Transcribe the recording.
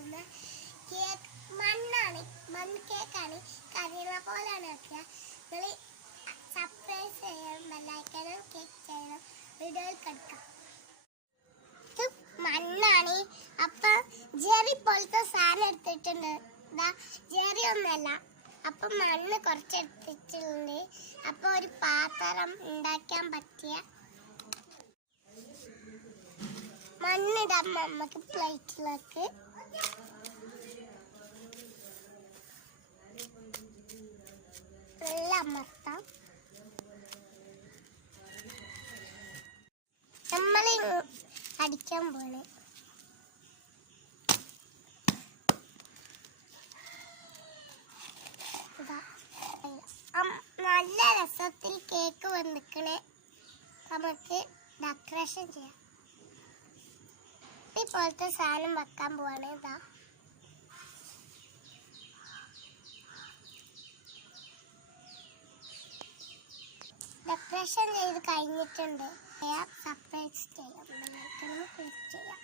പോകുന്ന കേക്ക് മണ്ണാണ്, മണ്ണ് കേക്കാണ്. കരിയണ പോലെയാണ് വെക്കുക. നിങ്ങൾ സബ്സ്ക്രൈബ് ചെയ്യണം, ബെല്ലൈക്കനും ക്ലിക്ക് ചെയ്യണം. വീഡിയോയിൽ കിടക്കാം. ഇത് മണ്ണാണ്. അപ്പം ജെറി പോലത്തെ സാധനം എടുത്തിട്ടുണ്ട്. ജെറി ഒന്നല്ല, അപ്പം മണ്ണ് കുറച്ച് എടുത്തിട്ടുണ്ട്. അപ്പോൾ ഒരു പാത്രം ഉണ്ടാക്കാൻ പറ്റിയ മണ്ണിടാം നമുക്ക് പ്ലേറ്റിലേക്ക്. നല്ല അമർത്താം. നമ്മൾ അടിക്കാൻ പോലെ നല്ല രസത്തിൽ കേക്ക് വന്നിക്കണേ. നമുക്ക് ഡെക്കറേഷൻ ചെയ്യാം. ഇപ്പോഴത്തെ സാധനം വെക്കാൻ പോവാണ്. ഇതാ ഡെക്കറേഷൻ ചെയ്ത് കഴിഞ്ഞിട്ടുണ്ട്. സബ്സ്ക്രൈബ് ചെയ്യാം, ക്ലിക്ക് ചെയ്യാം.